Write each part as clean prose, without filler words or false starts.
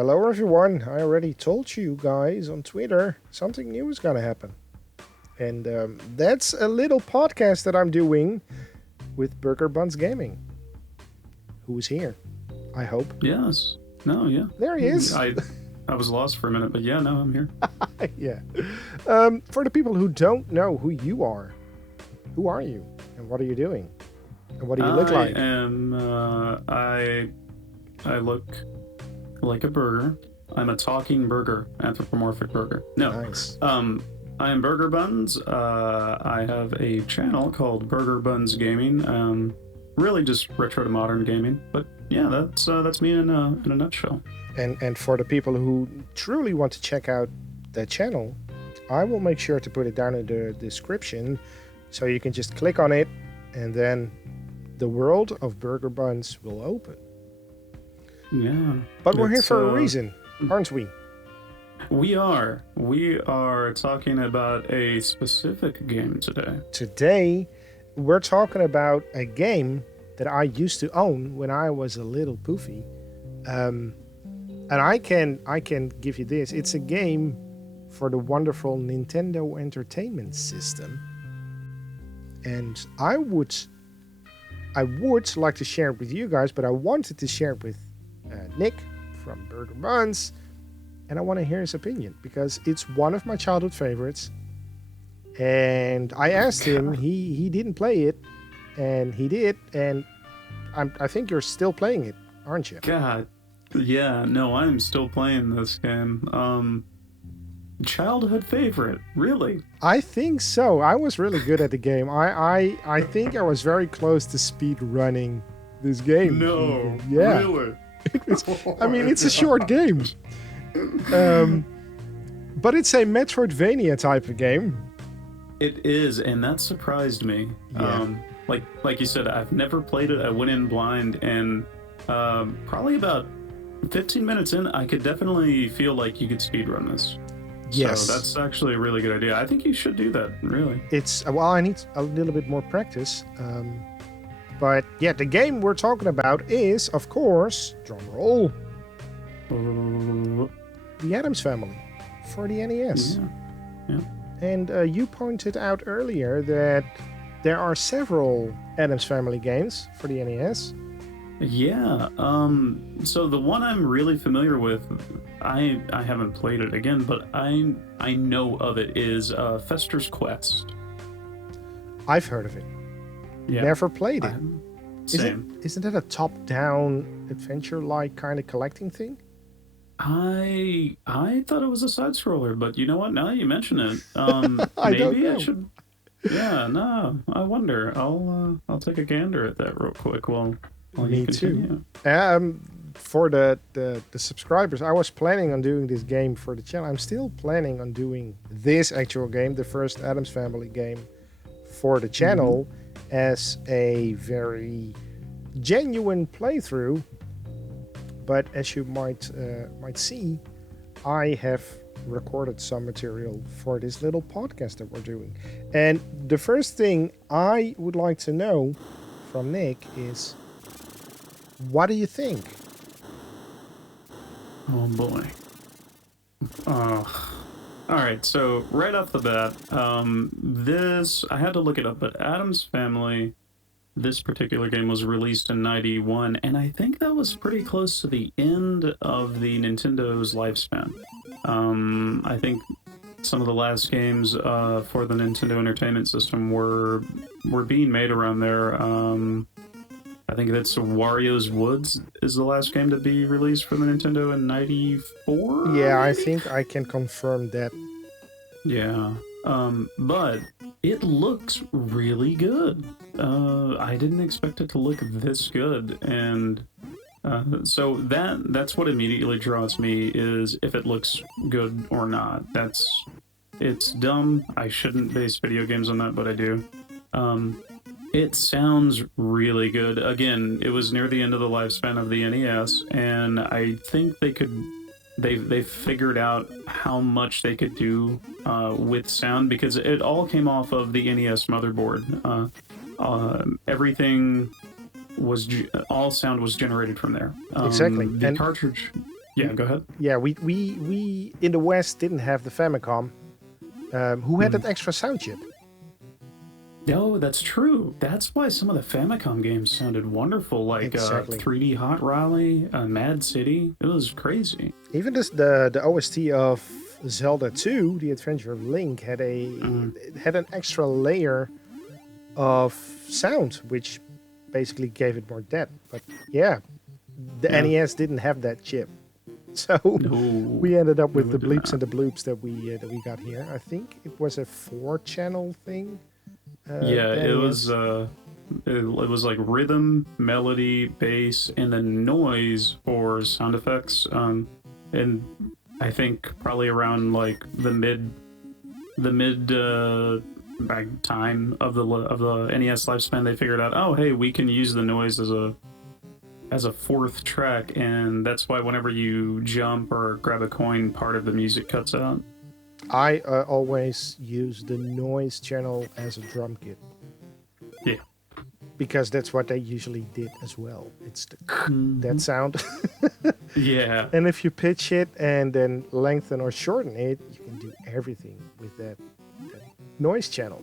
Hello everyone, I already told you guys on Twitter something new is gonna happen. And that's a little podcast that I'm doing with BurgerBuns Gaming. Who's here, I hope. Yes. No, yeah. There he is. I was lost for a minute, but yeah, no, I'm here. Yeah. For the people who don't know who you are, who are you? And what are you doing? And what do you look like? I look like a burger. I'm a talking burger, anthropomorphic burger. No. Nice. I am BurgerBuns. I have a channel called BurgerBuns Gaming. Really just retro to modern gaming. But yeah, that's me in a nutshell. And for the people who truly want to check out that channel, I will make sure to put it down in the description so you can just click on it and then the world of BurgerBuns will open. Yeah. But we're here for a reason, aren't we? We are. We are talking about a specific game today. Today, we're talking about a game that I used to own when I was a little poofy. And I can give you this. It's a game for the wonderful Nintendo Entertainment System. And I would like to share it with you guys, but I wanted to share it with Nick from BurgerBuns, and I want to hear his opinion because it's one of my childhood favorites. And I asked him, he didn't play it, and he did, and I think you're still playing it, aren't you? God, yeah, no, I'm still playing this game. Childhood favorite, really? I think so. I was really good at the game. I think I was very close to speed running this game. No, yeah. Really? I mean, it's a short game. But it's a Metroidvania type of game. It is, and that surprised me. Yeah. Like you said, I've never played it. I went in blind, and probably about 15 minutes in, I could definitely feel like you could speedrun this. Yes. So that's actually a really good idea. I think you should do that, really. I need a little bit more practice. But yeah, the game we're talking about is, of course, drum roll, the Addams Family for the NES. Yeah. And you pointed out earlier that there are several Addams Family games for the NES. Yeah. So the one I'm really familiar with, I haven't played it again, but I know of it is Fester's Quest. I've heard of it. Yeah. Never played it. Same. Isn't that a top-down adventure-like kind of collecting thing? I thought it was a side scroller, but you know what? Now that you mention it, I don't maybe know. I should. Yeah, no, I wonder. I'll take a gander at that real quick. While Me you continue. too. For the subscribers, I was planning on doing this game for the channel. I'm still planning on doing this actual game, the first Addams Family game, for the channel as a very genuine playthrough. But as you might see, I have recorded some material for this little podcast that we're doing. And the first thing I would like to know from Nick is, what do you think? Oh boy. All right, so right off the bat, this, I had to look it up, but Addams Family, this particular game was released in 91, and I think that was pretty close to the end of the Nintendo's lifespan. I think some of the last games for the Nintendo Entertainment System were being made around there. I think that's Wario's Woods is the last game to be released for the Nintendo in 94? Yeah, I think I can confirm that. Yeah. But it looks really good. I didn't expect it to look this good, and so that's what immediately draws me is if it looks good or not. It's dumb. I shouldn't base video games on that, but I do. It sounds really good. Again, it was near the end of the lifespan of the NES, and I think they figured out how much they could do with sound because it all came off of the NES motherboard. Everything was all sound was generated from there. Exactly. The cartridge. Yeah, go ahead. Yeah, we in the West didn't have the Famicom. Who had that extra sound chip? No, that's true. That's why some of the Famicom games sounded wonderful, like Exactly. 3D Hot Rally, Mad City. It was crazy. Even this, the OST of Zelda 2, The Adventure of Link, had an extra layer of sound, which basically gave it more depth. But yeah, the NES didn't have that chip, so we ended up with the bleeps and the bloops that we got here. I think it was a 4-channel thing. Yeah, it was like rhythm, melody, bass, and then noise for sound effects. And I think probably around like the mid time of the NES lifespan, they figured out, oh hey, we can use the noise as a fourth track, and that's why whenever you jump or grab a coin, part of the music cuts out. I always use the noise channel as a drum kit. Yeah. Because that's what they usually did as well. It's that sound. Yeah. And if you pitch it and then lengthen or shorten it, you can do everything with that noise channel.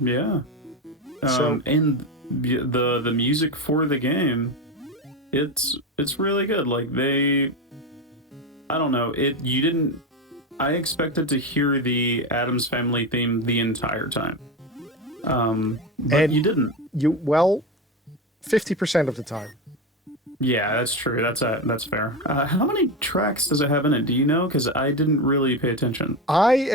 Yeah. So, and the music for the game, it's really good. Like I don't know, I expected to hear the Addams Family theme the entire time. But and you didn't. 50% of the time. Yeah, that's true. That's fair. How many tracks does it have in it? Do you know? Because I didn't really pay attention. I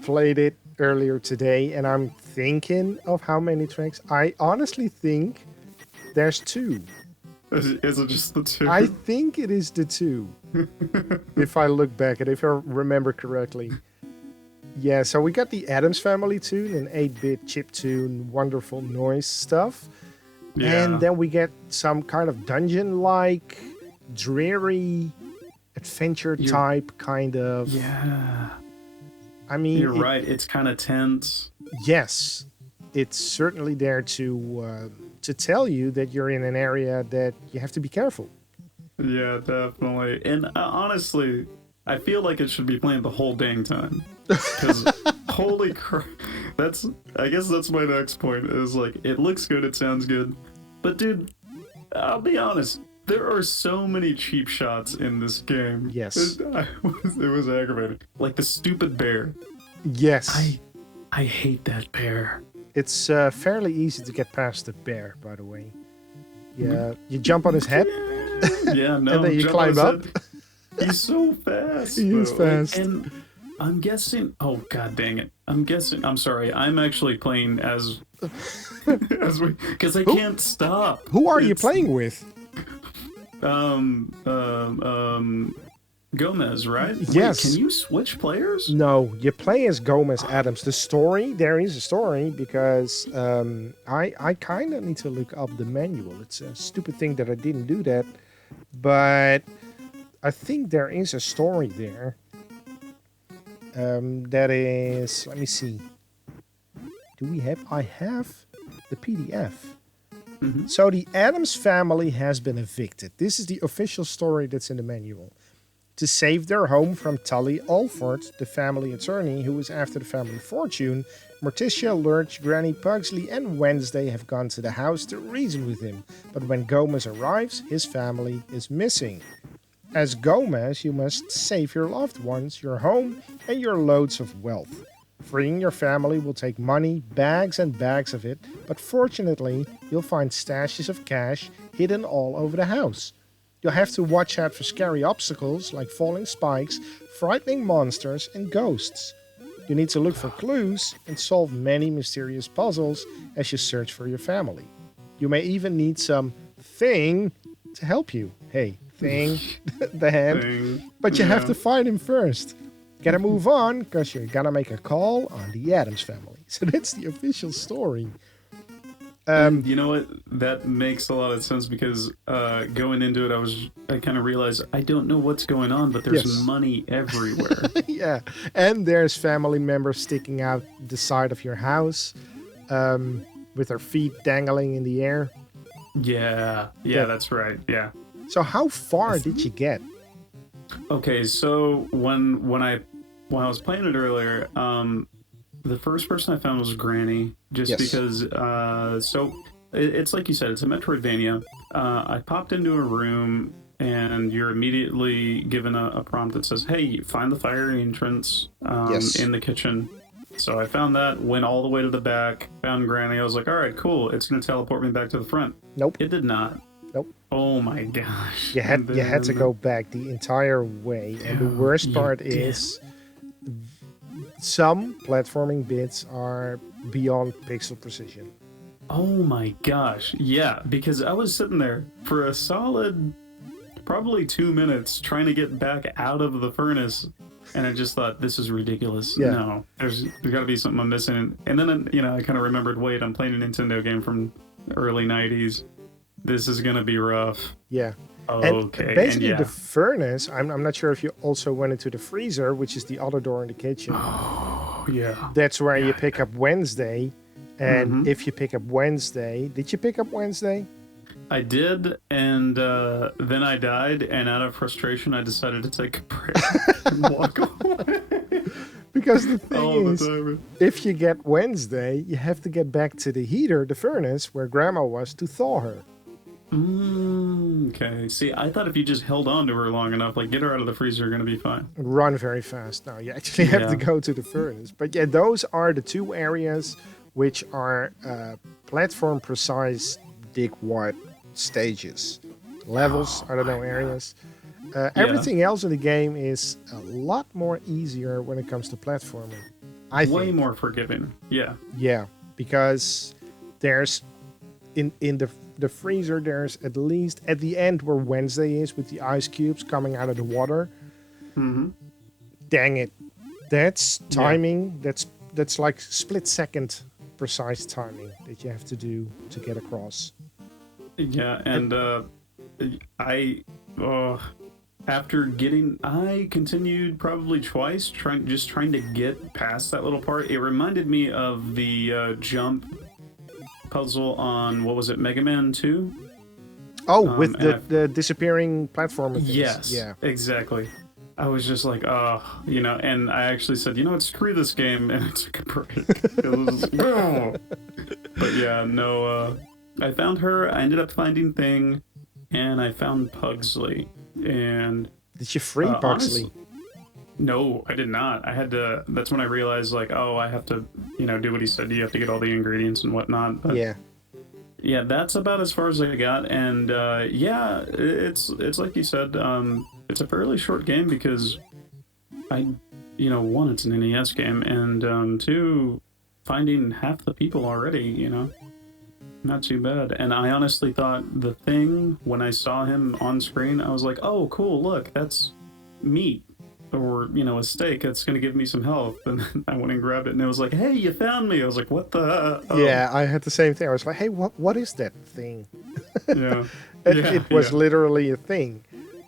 played it earlier today, and I'm thinking of how many tracks. I honestly think there's 2. Is it just the 2? I think it is the 2. If I look back and if I remember correctly. Yeah, so we got the Addams Family tune, an 8-bit chiptune, wonderful noise stuff. Yeah. And then we get some kind of dungeon-like, dreary, adventure type kind of... Yeah. I mean... You're right, it's kind of tense. Yes. It's certainly there to tell you that you're in an area that you have to be careful. Yeah, definitely. And honestly, I feel like it should be playing the whole dang time. Because holy crap, I guess that's my next point, is like, it looks good, it sounds good, but dude, I'll be honest, there are so many cheap shots in this game. Yes. It was aggravating. Like the stupid bear. Yes. I hate that bear. It's fairly easy to get past the bear, by the way. Yeah, you jump on his head. Yeah, no, and then you climb up. He's so fast. He is fast. And I'm guessing. Oh god, dang it! I'm sorry. I'm actually playing as because I can't stop. Who are you playing with? Gomez, right? Yes. Wait, can you switch players? No, you play as Gomez Addams. There is a story because I kind of need to look up the manual. It's a stupid thing that I didn't do that, but I think there is a story there. That is, let me see. I have the PDF. Mm-hmm. So the Addams family has been evicted. This is the official story that's in the manual. To save their home from Tully Alford, the family attorney who is after the family fortune, Morticia, Lurch, Granny Pugsley and Wednesday have gone to the house to reason with him. But when Gomez arrives, his family is missing. As Gomez, you must save your loved ones, your home, and your loads of wealth. Freeing your family will take money, bags and bags of it, but fortunately, you'll find stashes of cash hidden all over the house. You'll have to watch out for scary obstacles like falling spikes, frightening monsters, and ghosts. You need to look for clues and solve many mysterious puzzles as you search for your family. You may even need some thing to help you. Hey, thing, the hand. But you have to find him first. Gotta move on, because you're gonna make a call on the Addams family. So that's the official story. You know what? That makes a lot of sense because going into it, I kind of realized I don't know what's going on, but there's money everywhere. Yeah, and there's family members sticking out the side of your house with their feet dangling in the air. Yeah, that's right. Yeah. So how far did you get? Okay, so when I was playing it earlier, the first person I found was Granny, just Yes. because. It's like you said, it's a Metroidvania. I popped into a room, and you're immediately given a prompt that says, "Hey, find the fire entrance Yes. in the kitchen." So I found that, went all the way to the back, found Granny. I was like, "All right, cool. It's gonna teleport me back to the front." Nope. It did not. Nope. Oh my gosh! You had to go back the entire way, and the worst part is some platforming bits are beyond pixel precision. Oh my gosh, yeah, because I was sitting there for a solid probably 2 minutes trying to get back out of the furnace, and I just thought, this is ridiculous. Yeah. No, there's got to be something I'm missing. And then, I kind of remembered, wait, I'm playing a Nintendo game from early 90s. This is going to be rough. Yeah. Okay. And basically, the furnace, I'm not sure if you also went into the freezer, which is the other door in the kitchen. Oh, yeah. That's where you pick up Wednesday. And if you pick up Wednesday, did you pick up Wednesday? I did, and then I died, and out of frustration, I decided to take a break and walk away. Because the thing is, if you get Wednesday, you have to get back to the heater, the furnace, where Grandma was to thaw her. Okay. See, I thought if you just held on to her long enough, like get her out of the freezer, you're gonna be fine. Run very fast. No, you actually have to go to the furnace. But yeah, those are the two areas which are platform precise dig wide stages. Levels, I don't know, areas. Everything else in the game is a lot more easier when it comes to platforming. I think. Way more forgiving. Yeah. Yeah, because there's in the freezer, there's at least at the end where Wednesday is with the ice cubes coming out of the water. Dang it. That's timing. Yeah. That's like split second precise timing that you have to do to get across. Yeah, and I continued probably twice trying to get past that little part. It reminded me of the jump puzzle on, what was it, Mega Man 2? Oh, with the disappearing platformer things. Yes, yeah, exactly. I was just like, and I actually said, screw this game, and I took a break. It was, But yeah, no, I found her, I ended up finding Thing, and I found Pugsley, and... Did you free Pugsley? Honestly, no, I did not. I had to, that's when I realized, like, I have to, do what he said. You have to get all the ingredients and whatnot. But yeah, that's about as far as I got, and it's like you said, it's a fairly short game because one, it's an NES game, and two, finding half the people already, not too bad. And I honestly thought the Thing, when I saw him on screen, I was like, oh, cool, look, that's meat. Or, a steak that's going to give me some health. And then I went and grabbed it, and it was like, hey, you found me. I was like, what the... Oh. Yeah, I had the same thing. I was like, hey, what is that thing? Yeah. It was literally a thing.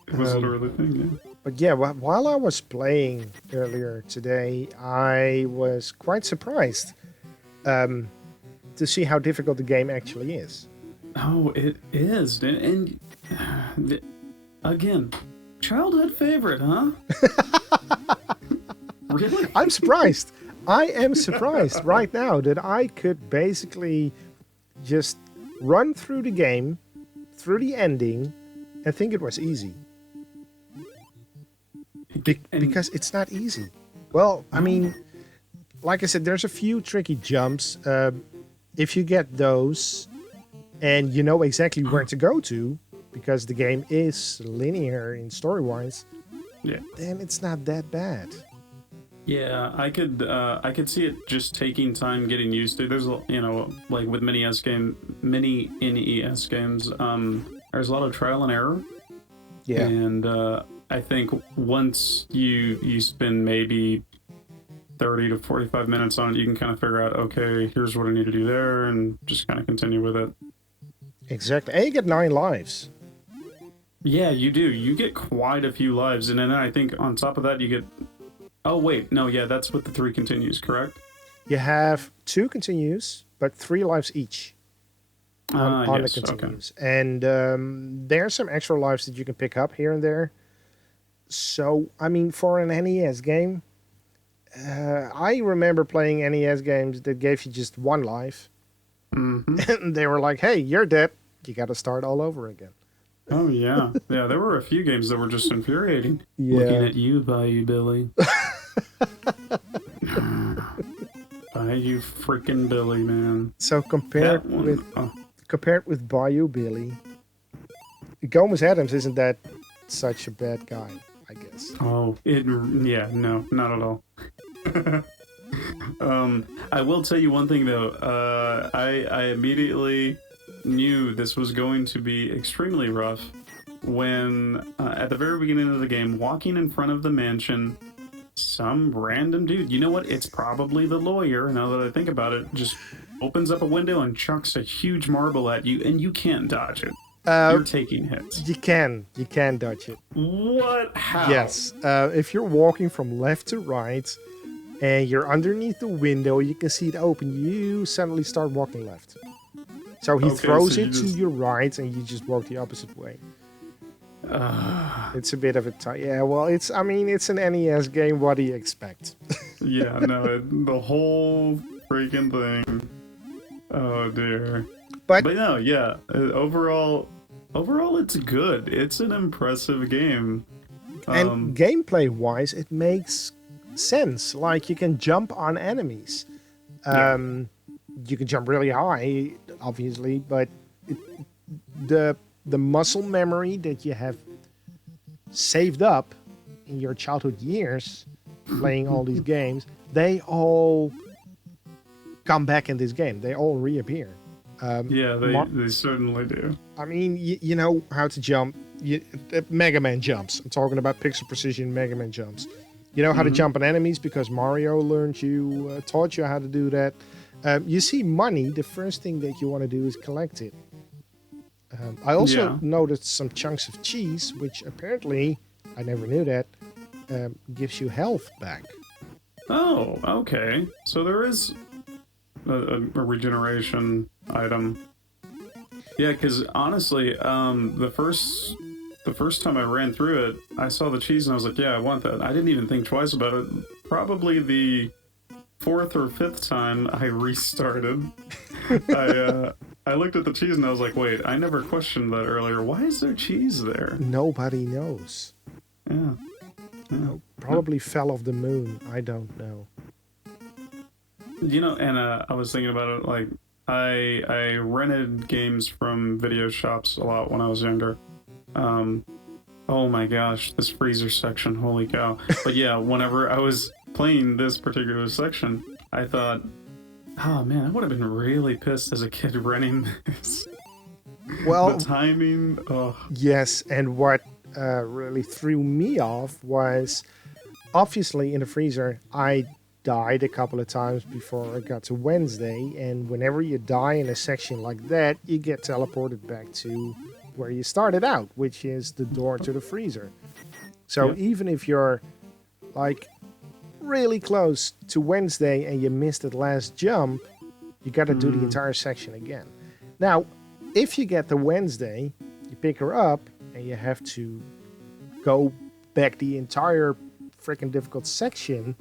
It was literally a thing, yeah. But yeah, while I was playing earlier today, I was quite surprised to see how difficult the game actually is. Oh, it is. And again, childhood favorite, huh? Really? I'm surprised. I am surprised right now that I could basically just run through the game, through the ending, and think it was easy. Because it's not easy. Well, I mean, like I said, there's a few tricky jumps. If you get those and you know exactly where to go to, because the game is linear in story-wise, then it's not that bad. Yeah, I could see it just taking time getting used to. There's, like with many NES games, there's a lot of trial and error. Yeah. And I think once you spend maybe 30 to 45 minutes on it, you can kind of figure out, okay, here's what I need to do there, and just kind of continue with it. Exactly. And you get 9 lives. Yeah, you do. You get quite a few lives, and then I think on top of that you get... Oh, wait. No, yeah, that's with the 3 continues, correct? You have 2 continues, but 3 lives each. on the Yes, okay. continues. And there are some extra lives that you can pick up here and there. So, I mean, for an NES game, I remember playing NES games that gave you just one life. Mm-hmm. And they were like, hey, you're dead. You got to start all over again. Oh, yeah. Yeah, there were a few games that were just infuriating. Looking Yeah. at you, Bayou Billy. Bayou freaking Billy, man. So That compared one. with Bayou Billy, Gomez Addams isn't that such a bad guy, I guess. Yeah, no, not at all. I will tell you one thing though. I immediately knew this was going to be extremely rough when, at the very beginning of the game, walking in front of the mansion, some random dude, you know what? It's probably the lawyer, now that I think about it, just opens up a window and chucks a huge marble at you, and you can't dodge it. You're taking hits. You can dodge it. What? How? Yes. If you're walking from left to right and you're underneath the window, you can see it open, you suddenly start walking left. So he throws so it to your right and you just walk the opposite way. It's a bit of a yeah, well, it's an NES game. What do you expect? Yeah, no, the whole freaking thing. Oh dear. But no, yeah. Overall, it's good. It's an impressive game. And gameplay-wise, it makes sense. Like, you can jump on enemies. You can jump really high, obviously, but the muscle memory that you have saved up in your childhood years playing all these games, they all come back in this game. They all reappear. They certainly do. I mean, you know how to jump. Mega Man jumps. I'm talking about pixel precision Mega Man jumps. You know how to jump on enemies because Mario taught you how to do that. You see money, the first thing that you want to do is collect it. I also noticed some chunks of cheese, which apparently, I never knew that, gives you health back. Oh, okay. So there is a regeneration item. Yeah, because honestly, the first time I ran through it, I saw the cheese and I was like, yeah, I want that. I didn't even think twice about it. Probably the fourth or fifth time I restarted, I looked at the cheese and I was like, wait, I never questioned that earlier. Why is there cheese there? Nobody knows. Yeah. Probably fell off the moon. I don't know. You know, and I was thinking about it, like, I rented games from video shops a lot when I was younger. Oh my gosh, this freezer section, holy cow. But yeah, whenever I was playing this particular section, I thought, oh man, I would have been really pissed as a kid renting this. Well, the timing, yes, and what really threw me off was, obviously in the freezer, I died a couple of times before I got to Wednesday, and whenever you die in a section like that, you get teleported back to where you started out, which is the door to the freezer. So even if you're like really close to Wednesday and you missed that last jump, you got to do the entire section again. Now, if you get to Wednesday, you pick her up and you have to go back the entire freaking difficult section,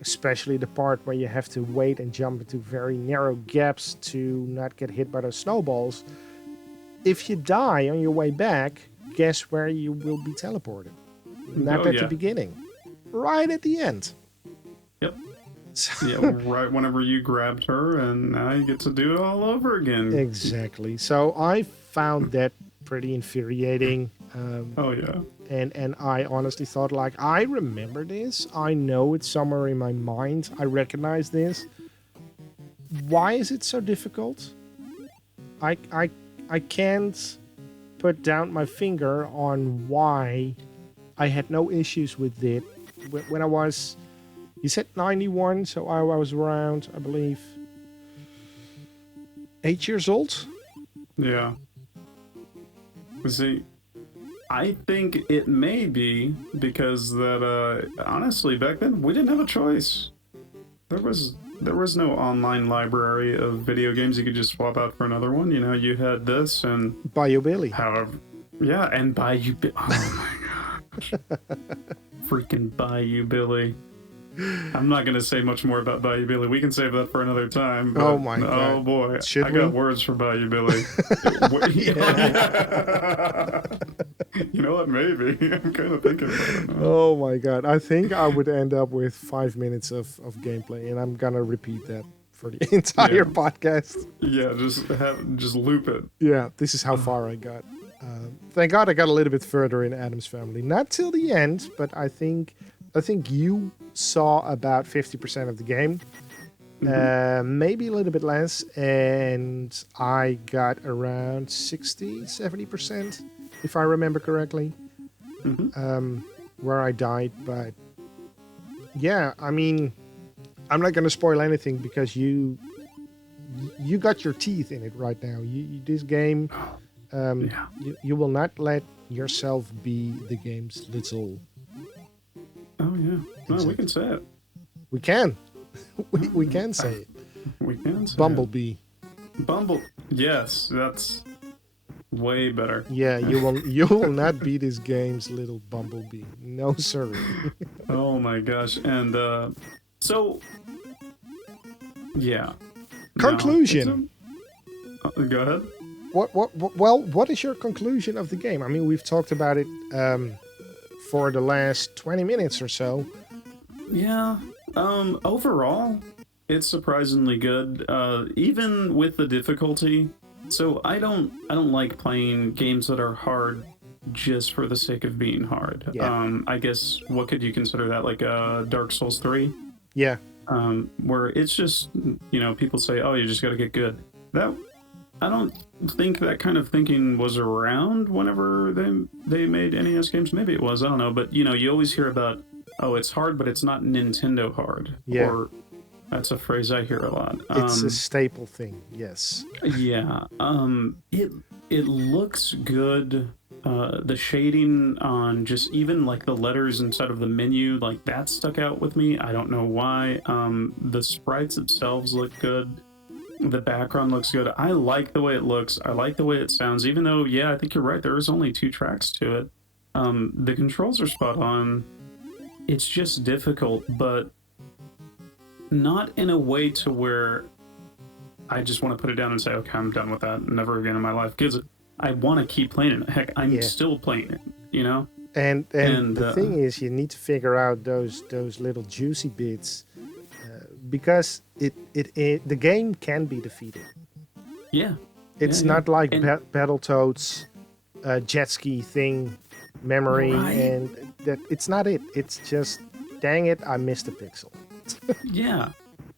especially the part where you have to wait and jump into very narrow gaps to not get hit by those snowballs. If you die on your way back, guess where you will be teleported? Not at the beginning. Right at the end. Yep. Yeah, right whenever you grabbed her, and now you get to do it all over again. Exactly. So I found that pretty infuriating. And I honestly thought, like, I remember this. I know it's somewhere in my mind. I recognize this. Why is it so difficult? I can't put down my finger on why I had no issues with it when I was, you said 91, so I was around, I believe, 8 years old. Yeah. See, I think it may be because that, honestly, back then, we didn't have a choice. There was there was no online library of video games you could just swap out for another one. You know, you had this and Bayou Billy. however, yeah, and Bayou Billy. Oh my gosh, freaking Bayou Billy. I'm not gonna say much more about Bayou Billy. We can save that for another time. But, Oh my god! oh boy, Should I we? got words for Bayou Billy. You know what? Maybe I'm kind of thinking about it now. Oh my god! I think I would end up with 5 minutes of gameplay, and I'm gonna repeat that for the entire podcast. Yeah, just loop it. Yeah, this is how far I got. Thank God I got a little bit further in Addams Family. Not till the end, but I think you saw about 50% of the game. Maybe a little bit less, and I got around 60-70%, if I remember correctly, where I died. But yeah, I mean, I'm not going to spoil anything because you got your teeth in it right now. This game, you will not let yourself be the game's little. Oh yeah, no, we can say it. We can. we can say it. We can say Bumblebee. It. Yes, that's way better. Yeah, you will not be this game's little Bumblebee. No, sir. Oh my gosh, and so yeah. Conclusion. Go ahead. What is your conclusion of the game? I mean, we've talked about it for the last 20 minutes or so. Yeah. Overall, it's surprisingly good. Even with the difficulty. So I don't like playing games that are hard just for the sake of being hard. Yeah. I guess what could you consider that, like Dark Souls 3? Yeah. Where it's just, you know, people say, oh, you just got to get good. I don't think that kind of thinking was around whenever they made NES games. Maybe it was, I don't know. But, you know, you always hear about, oh, it's hard, but it's not Nintendo hard. Yeah. Or that's a phrase I hear a lot. It's a staple thing, yes. Yeah. It looks good. The shading on just even like the letters inside of the menu, like that stuck out with me. I don't know why. The sprites themselves look good. The background looks good. I like the way it looks. I like the way it sounds, even though, yeah, I think you're right. There is only 2 tracks to it. The controls are spot on. It's just difficult, but not in a way to where I just want to put it down and say, okay, I'm done with that. Never again in my life. Because I want to keep playing it. Heck, I'm still playing it, you know? And the thing is, you need to figure out those little juicy bits. Because the game can be defeated. Yeah. It's not like Battletoads, jet ski thing, memory, and that. It's not it. It's just, dang it, I missed a pixel. Yeah,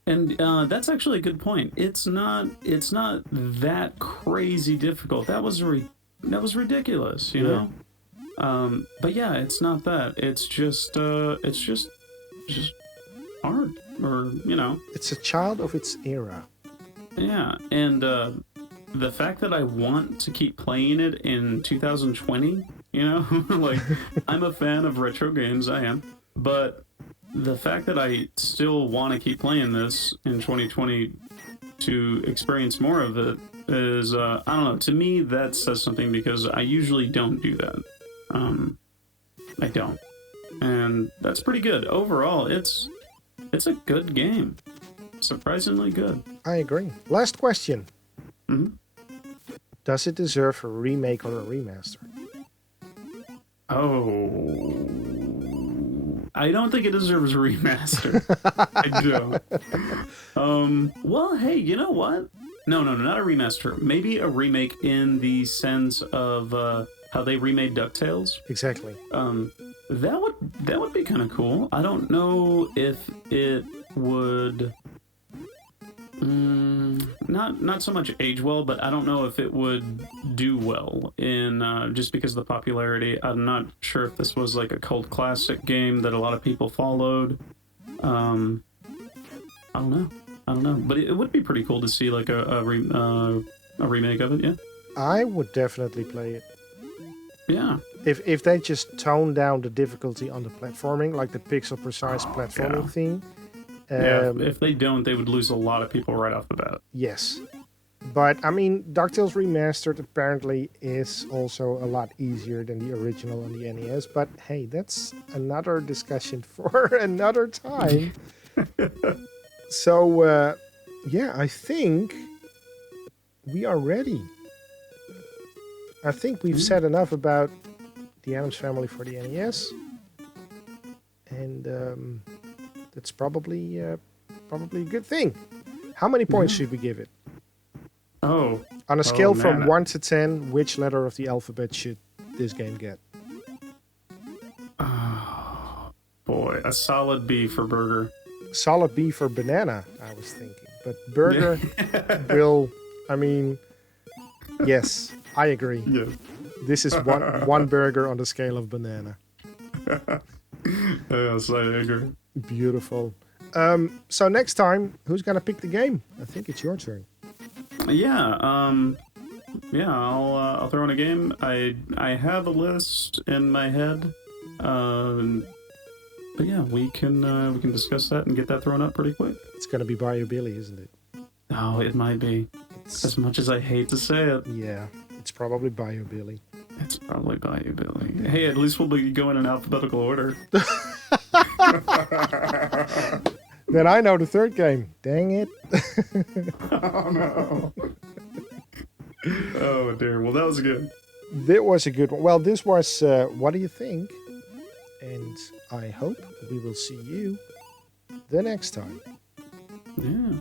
and that's actually a good point. It's not that crazy difficult. That was ridiculous, you know. But yeah, it's not that. It's just hard. Or, you know, it's a child of its era. Yeah, and the fact that I want to keep playing it in 2020, you know, like, I'm a fan of retro games, I am, but the fact that I still want to keep playing this in 2020 to experience more of it is, I don't know, to me that says something, because I usually don't do that. I don't, and that's pretty good. Overall, it's a good game. Surprisingly good. I agree. Last question. Mm-hmm. Does it deserve a remake or a remaster? Oh, I don't think it deserves a remaster. I don't. Well, hey, you know what? No, not a remaster. Maybe a remake in the sense of how they remade DuckTales. Exactly. That would be kind of cool. I don't know if it would not so much age well, but I don't know if it would do well in just because of the popularity. I'm not sure if this was like a cult classic game that a lot of people followed. I don't know, but it would be pretty cool to see like a remake of it. Yeah, I would definitely play it. Yeah. If they just tone down the difficulty on the platforming, like the pixel precise platforming thing, Yeah, if they don't, they would lose a lot of people right off the bat. Yes. But, I mean, DuckTales Remastered apparently is also a lot easier than the original on the NES. But, hey, that's another discussion for another time. So, yeah, I think we are ready. I think we've said enough about the Addams Family for the NES. And that's probably a good thing. How many points should we give it? Oh. On a scale from 1 to 10, which letter of the alphabet should this game get? Oh, boy. A solid B for burger. Solid B for banana, I was thinking. But burger will, I mean, yes, I agree. Yeah. This is one burger on the scale of banana. Yes, I agree. Beautiful. So next time, who's going to pick the game? I think it's your turn. Yeah, I'll throw in a game. I have a list in my head, but yeah, we can discuss that and get that thrown up pretty quick. It's gonna be Bayou Billy, isn't it? Oh, it might be. As much as I hate to say it. Yeah, it's probably Bayou Billy. It's probably Bayou Billy. Hey, at least we'll be going in alphabetical order. Then I know the third game. Dang it. Oh, no. Oh, dear. Well, that was good. That was a good one. Well, this was What Do You Think? And I hope we will see you the next time. Yeah.